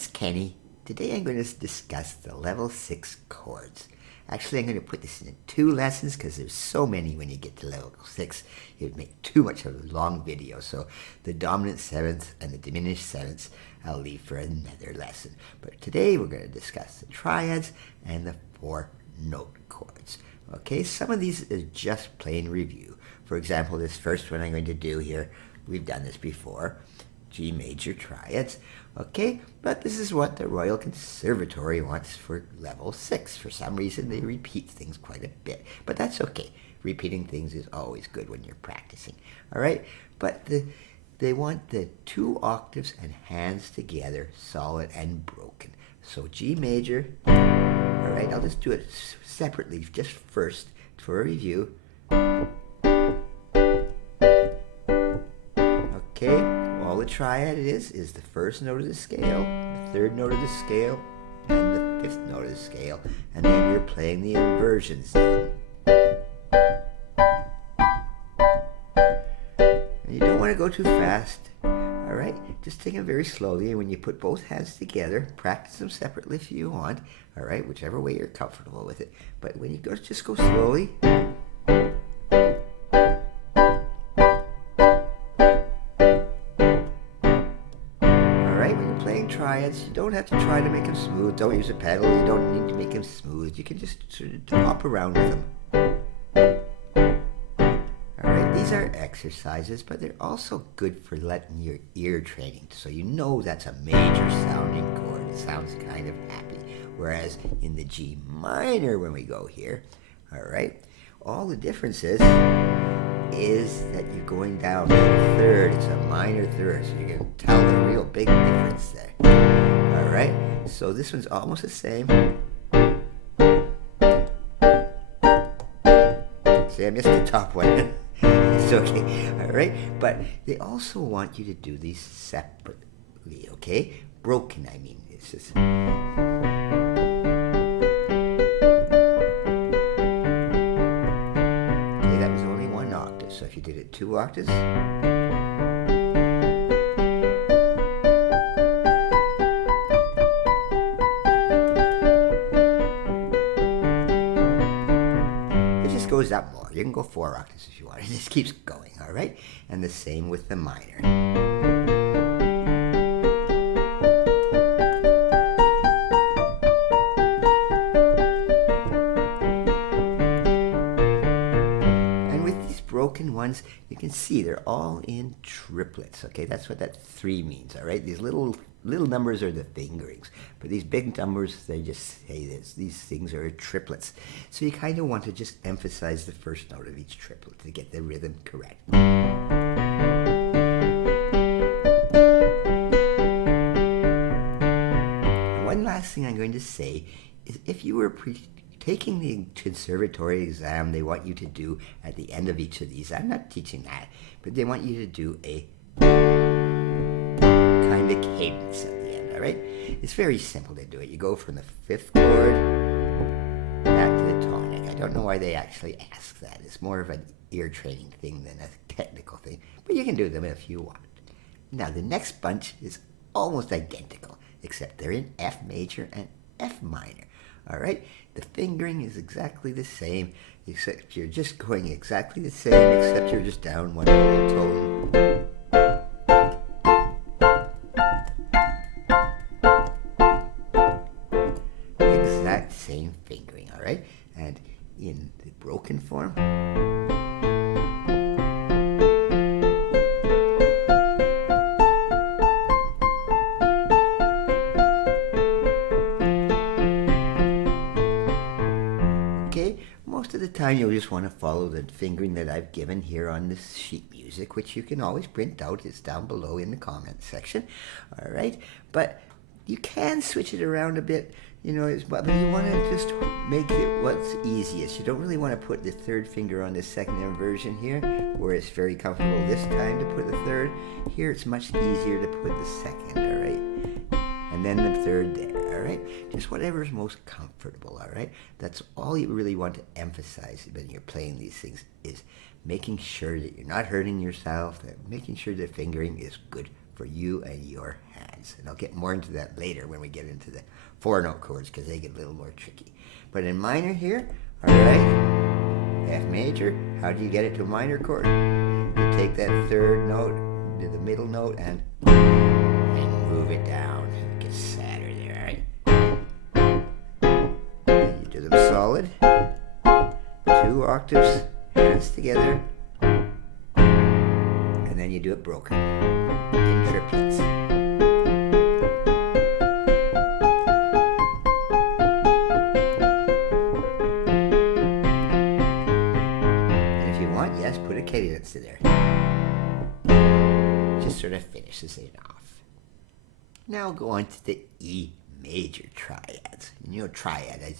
it's Kenny. Today I'm going to discuss the level 6 chords. Actually, I'm going to put this in 2 lessons because there's so many when you get to level 6. It would make too much of a long video. So the dominant 7th and the diminished 7ths I'll leave for another lesson. But today we're going to discuss the triads and the 4-note chords. Okay, some of these is just plain review. For example, this first one I'm going to do here, we've done this before. G major triads, okay? But this is what the Royal Conservatory wants for level 6. For some reason, they repeat things quite a bit, but that's okay. Repeating things is always good when you're practicing, all right? But they want the 2 octaves and hands together, solid and broken. So G major, all right? I'll just do it separately, just first for a review. Okay. All the triad is the first note of the scale, the 3rd note of the scale, and the 5th note of the scale, and then you're playing the inversions. And you don't want to go too fast, all right? Just take them very slowly, and when you put both hands together, practice them separately if you want, all right? Whichever way you're comfortable with it. But when you go, just go slowly. Triads, you don't have to try to make them smooth. Don't use a pedal. You don't need to make them smooth. You can just sort of hop around with them. Alright, these are exercises, but they're also good for letting your ear training. So you know that's a major sounding chord. It sounds kind of happy. Whereas in the G minor, when we go here, alright, all the difference is that you're going down to the 3rd. It's a minor 3rd, so you can tell the real big difference there. All right, so this one's almost the same. See, I missed the top one. It's okay. All right, but they also want you to do these separately. Okay, broken. I mean, it's just. So if you did it 2 octaves, it just goes up more. You can go 4 octaves if you want. It just keeps going, all right? And the same with the minor. Broken ones, you can see they're all in triplets. Okay, that's what that 3 means. All right, these little numbers are the fingerings, but these big numbers, they just say this. These things are triplets. So you kind of want to just emphasize the first note of each triplet to get the rhythm correct. And one last thing I'm going to say is, if you were taking the conservatory exam, they want you to do at the end of each of these. I'm not teaching that, but they want you to do a kind of cadence at the end, all right? It's very simple to do it. You go from the 5th chord back to the tonic. I don't know why they actually ask that. It's more of an ear training thing than a technical thing, but you can do them if you want. Now, the next bunch is almost identical, except they're in F major and F minor. All right, the fingering is exactly the same, except you're just going exactly the same, except you're just down one little tone. Exact same fingering, all right? And in the broken form, most of the time you'll just want to follow the fingering that I've given here on this sheet music, which you can always print out. It's down below in the comment section. All right, but you can switch it around a bit, you know, but you want to just make it what's easiest. You don't really want to put the 3rd finger on the 2nd inversion here, where it's very comfortable this time to put the 3rd. Here it's much easier to put the 2nd, all right? And then the 3rd there, all right? Just whatever's most comfortable, all right? That's all you really want to emphasize when you're playing these things, is making sure that you're not hurting yourself, that making sure the fingering is good for you and your hand. triads. And I'll get more into that later when we get into the 4-note chords because they get a little more tricky. But in minor here, all right, F major, how do you get it to a minor chord? You take that 3rd note, to the middle note, and move it down. It gets sadder there, all right? And you do them solid, 2 octaves, hands together, and then you do it broken in triplets. And if you want, yes, put a cadence in there. Just sort of finishes it off. Now go on to the E major triads. And you know, triad, I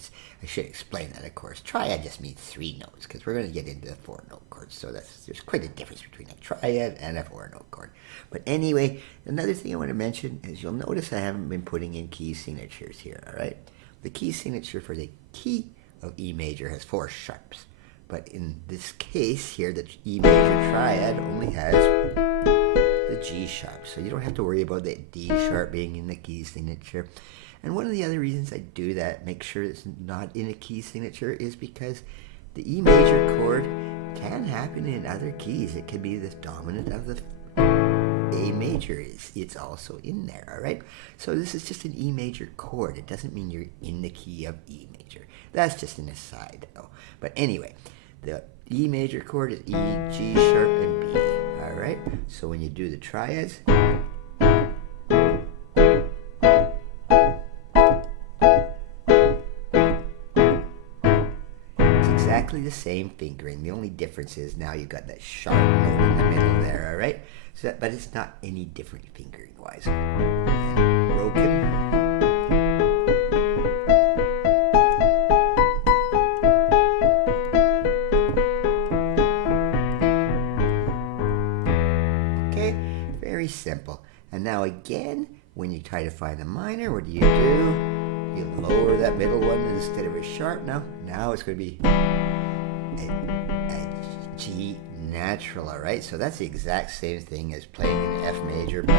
should explain that, of course. Triad just means 3 notes because we're going to get into the 4-note chords. So there's quite a difference between a triad and a 4-note chord. But anyway, another thing I want to mention is you'll notice I haven't been putting in key signatures here, all right? The key signature for the key of E major has 4 sharps. But in this case here, the E major triad only has the G sharp. So you don't have to worry about the D sharp being in the key signature. And one of the other reasons I do that, make sure it's not in a key signature, is because the E major chord can happen in other keys. It can be the dominant of the A major. It's also in there, all right? So this is just an E major chord. It doesn't mean you're in the key of E major. That's just an aside, though. But anyway, the E major chord is E, G sharp, and B, all right? So when you do the triads, exactly the same fingering. The only difference is now you've got that sharp note in the middle there, all right? So but it's not any different fingering-wise. And broken. Okay, very simple. And now again, when you try to find a minor, what do? You lower that middle one instead of a sharp. Now it's going to be a G natural, all right? So that's the exact same thing as playing an F major, but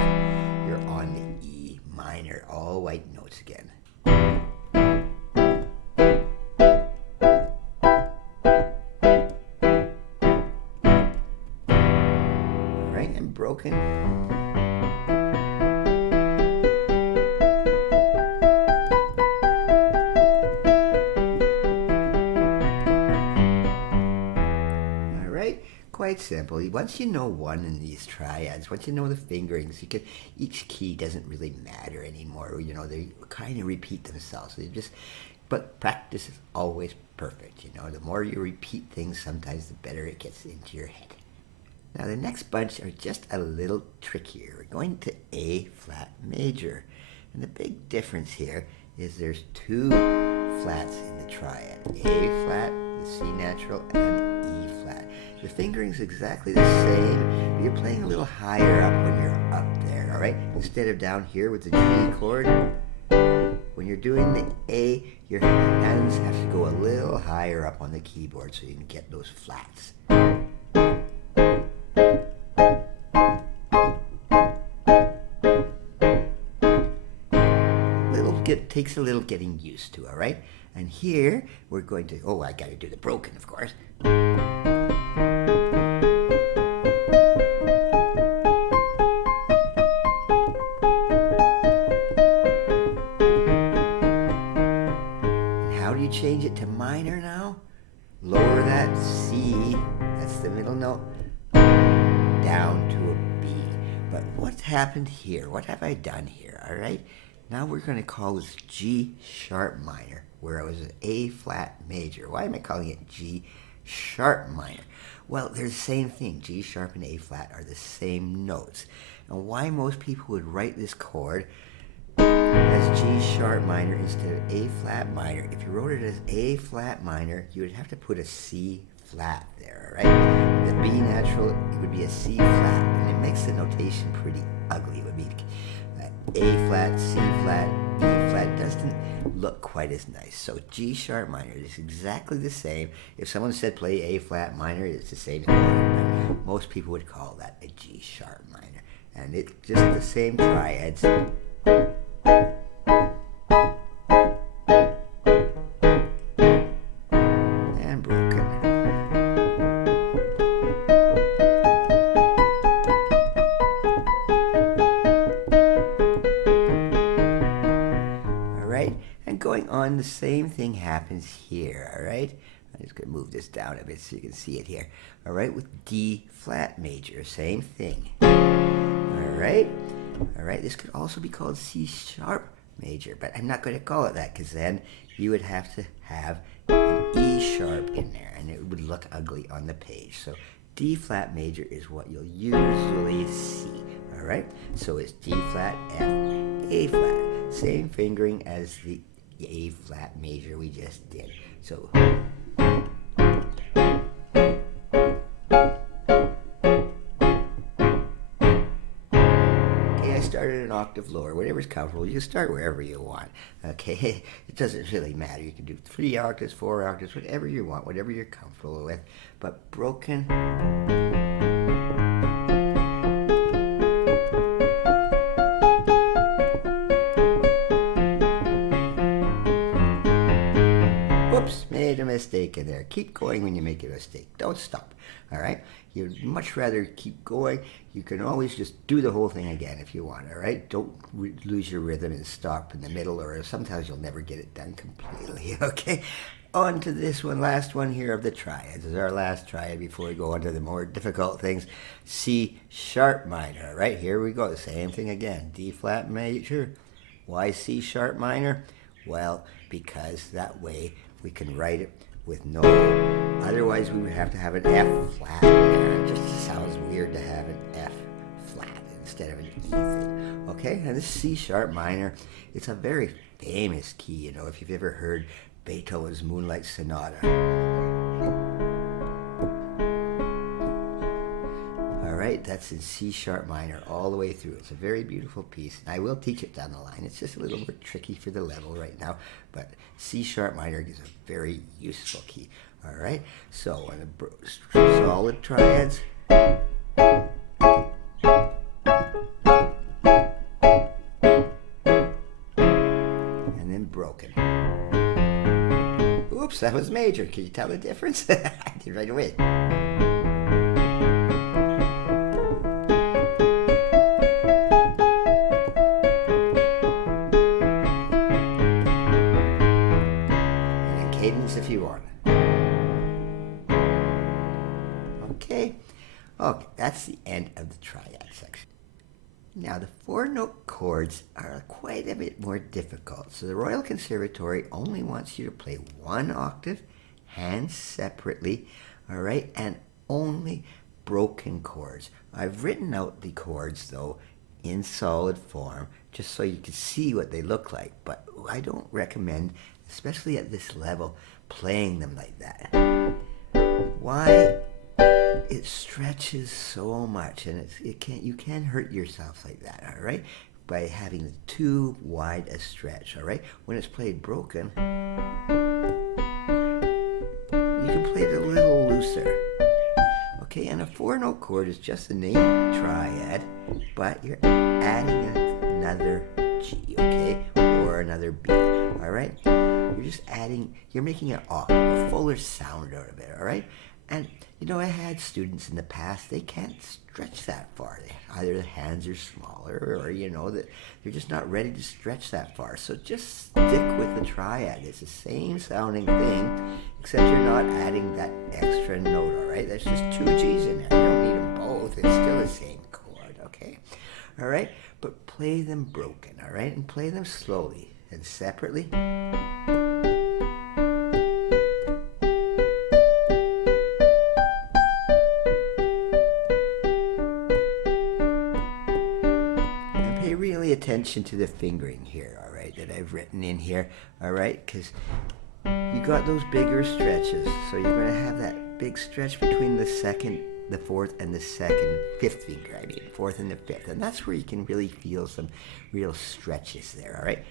you're on the E minor, all white notes again. All right, and broken. Quite simple. Once you know one in these triads, once you know the fingerings, each key doesn't really matter anymore. You know, they kind of repeat themselves. But practice is always perfect. You know, the more you repeat things, sometimes the better it gets into your head. Now the next bunch are just a little trickier. We're going to A flat major. And the big difference here is there's 2 flats in the triad. A flat, the C natural, and E flat. The fingering's exactly the same, but you're playing a little higher up when you're up there, all right? Instead of down here with the G chord, when you're doing the A, your hands have to go a little higher up on the keyboard so you can get those flats. Takes a little getting used to, all right? And here we're going to, I got to do the broken, of course. And how do you change it to minor now? Lower that C, that's the middle note, down to a B. But what's happened here? What have I done here, all right? Now we're going to call this G sharp minor, where it was an A flat major. Why am I calling it G sharp minor? Well, they're the same thing. G sharp and A flat are the same notes. And why most people would write this chord as G sharp minor instead of A flat minor. If you wrote it as A flat minor, you would have to put a C flat there, right? The B natural, it would be a C flat, and it makes the notation pretty ugly. It would be A flat, C flat, E flat. Doesn't look quite as nice. So G sharp minor is exactly the same. If someone said play A flat minor, it's the same chord. Most people would call that a G sharp minor. And it's just the same triads. the same thing happens here, all right? I'm just going to move this down a bit so you can see it here. All right, with D flat major, same thing. All right, this could also be called C sharp major, but I'm not going to call it that because then you would have to have an E sharp in there and it would look ugly on the page. So D flat major is what you'll usually see. All right, so it's D flat, F, A flat. Same fingering as the A flat major we just did. So started an octave lower, whatever's comfortable. You can start wherever you want. Okay, it doesn't really matter. You can do 3 octaves, 4 octaves, whatever you want, whatever you're comfortable with. But broken. Whoops, made a mistake in there. Keep going when you make a mistake. Don't stop. All right? You'd much rather keep going. You can always just do the whole thing again if you want. All right? Don't lose your rhythm and stop in the middle, or sometimes you'll never get it done completely. Okay? On to this one, last one here of the triads. This is our last triad before we go on to the more difficult things. C sharp minor. All right? Here we go. The same thing again. D flat major. Why C sharp minor? Well, because that way we can write it with no, otherwise we would have to have an F flat there. It just sounds weird to have an F flat instead of an E thing. Okay, and this C sharp minor, it's a very famous key, you know, if you've ever heard Beethoven's Moonlight Sonata. Alright, that's in C sharp minor all the way through. It's a very beautiful piece. And I will teach it down the line. It's just a little bit tricky for the level right now, but C sharp minor is a very useful key. Alright, so on the solid triads, and then broken. Oops, that was major. Can you tell the difference? I did right away. If you want. Okay, that's the end of the triad section. Now the 4-note chords are quite a bit more difficult. So the Royal Conservatory only wants you to play 1 octave, hands separately, all right, and only broken chords. I've written out the chords though in solid form just so you can see what they look like, but I don't recommend, especially at this level, playing them like that. Why? It stretches so much, and you can hurt yourself like that, all right? By having too wide a stretch, all right? When it's played broken, you can play it a little looser. Okay, and a 4-note chord is just the name triad, but you're adding another G, okay? Or another B, all right? You're just adding, you're making an octave, a fuller sound out of it, all right? And, you know, I had students in the past, they can't stretch that far. Either the hands are smaller or, you know, that they're just not ready to stretch that far. So just stick with the triad. It's the same sounding thing, except you're not adding that extra note, all right? There's just 2 G's in there. You don't need them both. It's still the same chord, okay? All right? But play them broken, all right? And play them slowly and separately. Attention to the fingering here, all right, that I've written in here, all right, because you got those bigger stretches, so you're going to have that big stretch between the second, the fourth, and the fifth finger, I mean, fourth and the fifth, and that's where you can really feel some real stretches there, all right?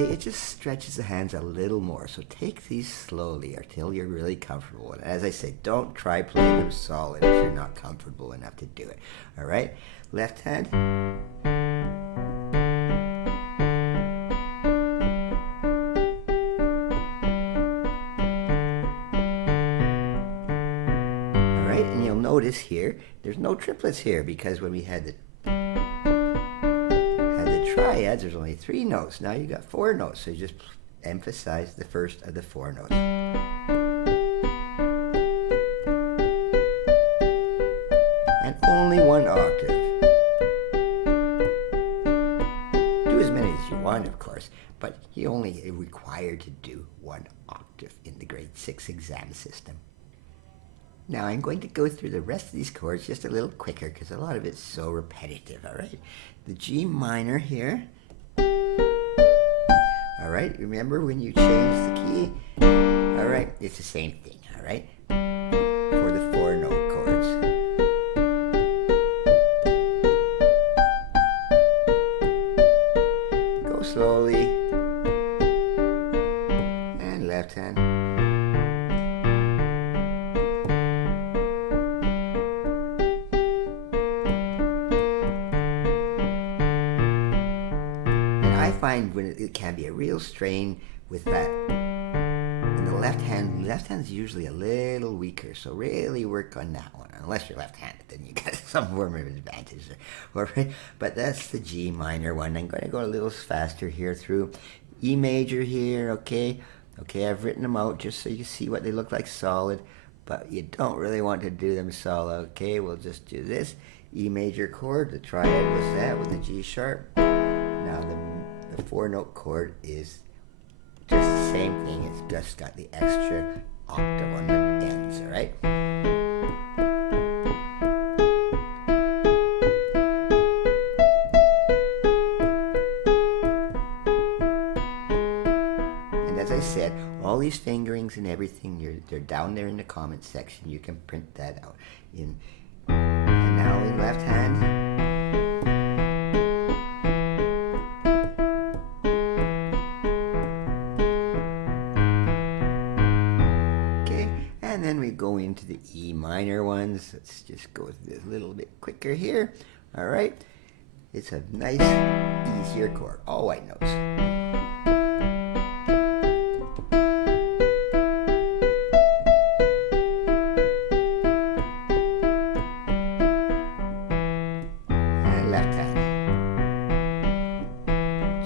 It just stretches the hands a little more, so take these slowly until you're really comfortable. And as I say, don't try playing them solid if you're not comfortable enough to do it. All right, left hand. All right, and you'll notice here, there's no triplets here because when we had the triads, there's only 3 notes. Now you got 4 notes, so you just emphasize the first of the 4 notes. And only 1 octave. Do as many as you want, of course, but you only are required to do 1 octave in the grade 6 exam system. Now I'm going to go through the rest of these chords just a little quicker because a lot of it's so repetitive, all right? The G minor here. All right, remember when you change the key? All right, it's the same thing, all right? For the 4 note chords. Go slowly. And left hand. I find when it can be a real strain with that in the left hand. Left hand's usually a little weaker, so really work on that one. Unless you're left-handed, then you got some form of advantage there. But that's the G minor one. I'm going to go a little faster here through E major here, okay? Okay, I've written them out just so you see what they look like solid, but you don't really want to do them solid, okay? We'll just do this. E major chord, the triad was that with the G sharp. Now the 4 note chord is just the same thing, it's just got the extra octave on the ends, alright? And as I said, all these fingerings and everything, they're down there in the comments section. You can print that out. And now in left hand. And then we go into the E minor ones. Let's just go a little bit quicker here. All right. It's a nice, easier chord. All white notes. And left hand.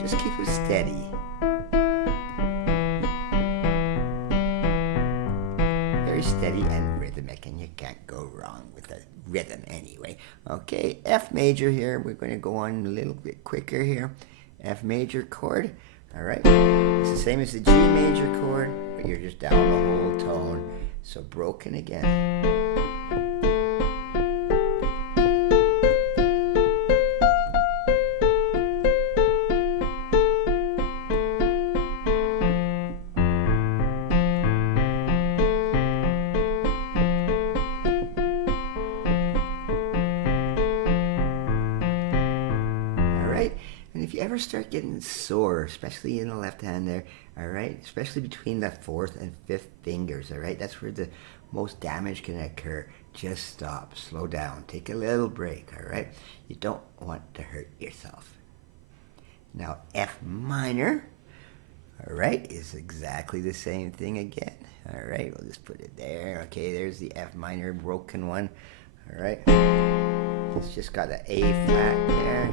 Just keep it steady. Steady and rhythmic, and you can't go wrong with the rhythm anyway. Okay, F major here. We're going to go on a little bit quicker here. F major chord. All right, it's the same as the G major chord, but you're just down the whole tone. So broken again. And if you ever start getting sore, especially in the left hand there, all right, especially between the 4th and 5th fingers, all right, that's where the most damage can occur. Just stop, slow down, take a little break, all right? You don't want to hurt yourself. Now, F minor, all right, is exactly the same thing again. All right, we'll just put it there. Okay, there's the F minor broken one, all right? It's just got the A flat there.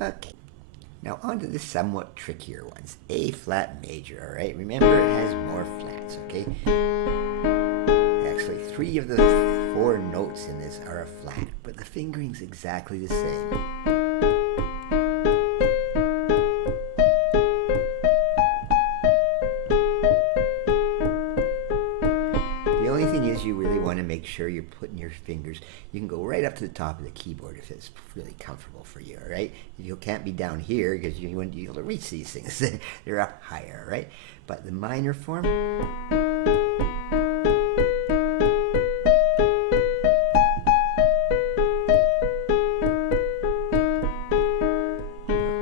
Okay, now on to the somewhat trickier ones. A flat major, all right? Remember, it has more flats, okay? Actually, 3 of the 4 notes in this are a flat, but the fingering's exactly the same. The only thing is you really want to make sure you're putting your fingers, you can go right up to the top of the keyboard if it's really comfortable for you, all right? You can't be down here because you wouldn't be able to reach these things. They're up higher, right? But the minor form,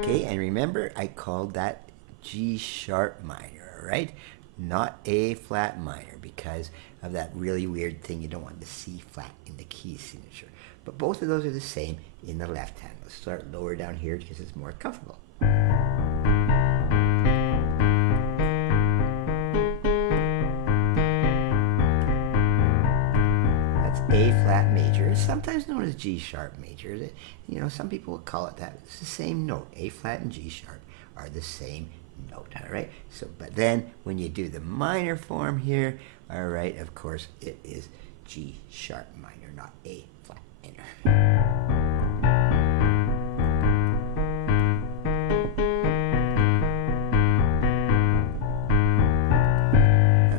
okay, and remember I called that G sharp minor, all right? not A flat minor, because of that really weird thing. You don't want the C flat in the key signature. But both of those are the same in the left hand. Let's start lower down here because it's more comfortable. That's A flat major, sometimes known as G sharp major. You know, some people will call it that. It's the same note. A flat and G sharp are the same note, all right? So, but then when you do the minor form here, all right, of course, it is G sharp minor, not A flat minor.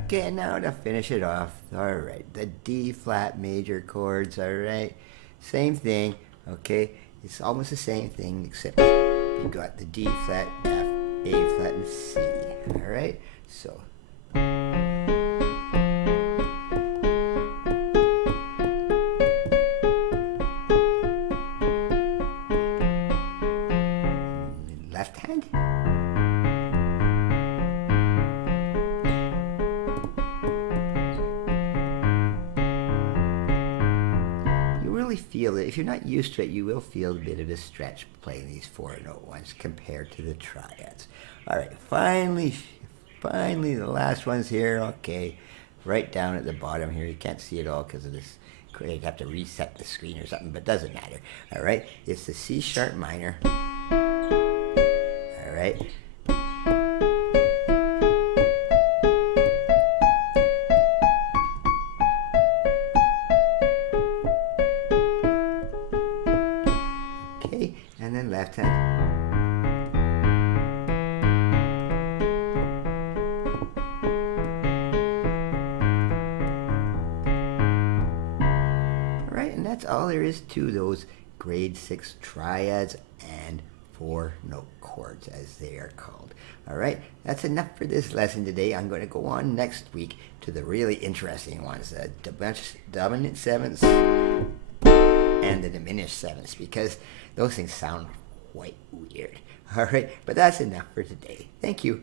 Okay, and now to finish it off, all right, the D flat major chords, all right, same thing, okay, it's almost the same thing except you've got the D flat, F, A flat, and C, all right, so. Left hand. Feel it. If you're not used to it, you will feel a bit of a stretch playing these 4-note ones compared to the triads. All right, finally, the last ones here. Okay, right down at the bottom here. You can't see it all because of this. You'd have to reset the screen or something, but it doesn't matter. All right, it's the C sharp minor. All right. And then left hand. All right, and that's all there is to those grade 6 triads and 4-note chords, as they are called. All right, that's enough for this lesson today. I'm going to go on next week to the really interesting ones, the dominant sevenths and the diminished sevenths, because those things sound quite weird. All right, but that's enough for today. Thank you.